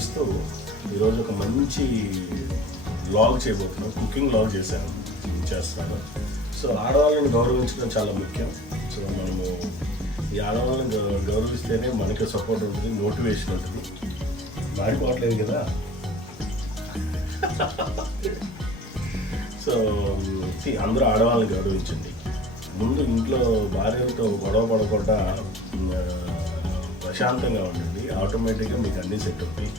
భావిస్తూ ఈరోజు ఒక మంచి వ్లాగ్ చేయబోతున్నాను. కుకింగ్ వ్లాగ్ చేస్తాను. సో ఆడవాళ్ళని గౌరవించడం చాలా ముఖ్యం. సో మనము ఈ ఆడవాళ్ళని గౌరవిస్తేనే మనకి సపోర్ట్ ఉంటుంది, మోటివేషన్ ఉంటుంది. మాడిపోవట్లేదు కదా. సో అందరూ ఆడవాళ్ళని గౌరవించండి. ముందు ఇంట్లో భార్యలతో గొడవ పడకుండా ప్రశాంతంగా ఉండండి. ఆటోమేటిక్గా మీకు అన్నీ సెట్ అవుతాయి.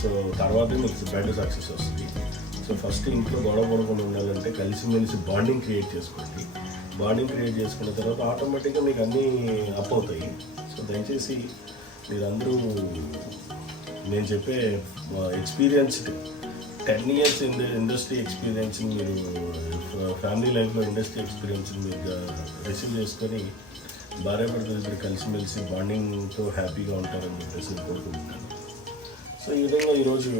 సో తర్వాత మీకు బయట సక్సెస్ వస్తుంది. సో ఫస్ట్ ఇంట్లో గొడవ పడకుండా ఉండాలంటే కలిసిమెలిసి బాండింగ్ క్రియేట్ చేసుకోండి. బాండింగ్ క్రియేట్ చేసుకున్న తర్వాత ఆటోమేటిక్గా మీకు అన్నీ అప్ అవుతాయి. సో దయచేసి మీరందరూ నేను చెప్పే experienced 10 years in the industry experience, మీరు ఫ్యామిలీ లైఫ్లో ఇండస్ట్రీ ఎక్స్పీరియన్స్ మీరు రిసీవ్ చేసుకొని భార్యాభర్తలు ఇద్దరు కలిసిమెలిసి బాండింగ్తో హ్యాపీగా ఉంటారని చెప్పేసి కోరుకుంటున్నాను. సో ఈ విధంగా ఈరోజు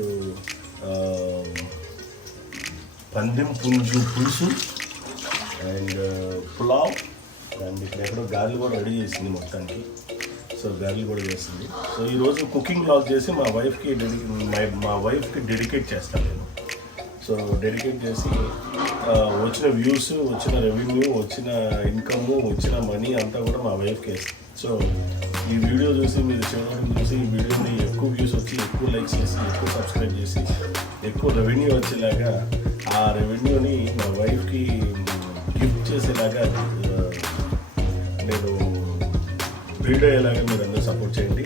పందెం పులుసు అండ్ పులావ్ అండ్ ఇక్కడ ఎక్కడో గారెలు కూడా రెడీ చేసింది మొత్తానికి. సో గారెలు కూడా చేసింది. సో ఈరోజు కుకింగ్ వ్లాగ్ చేసి మా వైఫ్కి డెడికేట్ చేస్తాను నేను. సో డెడికేట్ చేసి వచ్చిన వ్యూస్, వచ్చిన రెవెన్యూ, వచ్చిన ఇన్కమ్, వచ్చిన మనీ అంతా కూడా మా వైఫ్కి వేస్తాను. సో ఈ వీడియో చూసి మీరు చివరికి చూసి ఈ వీడియోని ఎక్కువ వ్యూస్ వచ్చి, ఎక్కువ లైక్స్ చేసి, ఎక్కువ సబ్స్క్రైబ్ చేసి, ఎక్కువ రెవెన్యూ వచ్చేలాగా ఆ రెవెన్యూని మా వైఫ్కి గిఫ్ట్ చేసేలాగా నేను వీడియో ఎలాగో మీరు అందరూ సపోర్ట్ చేయండి.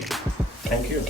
Thank you.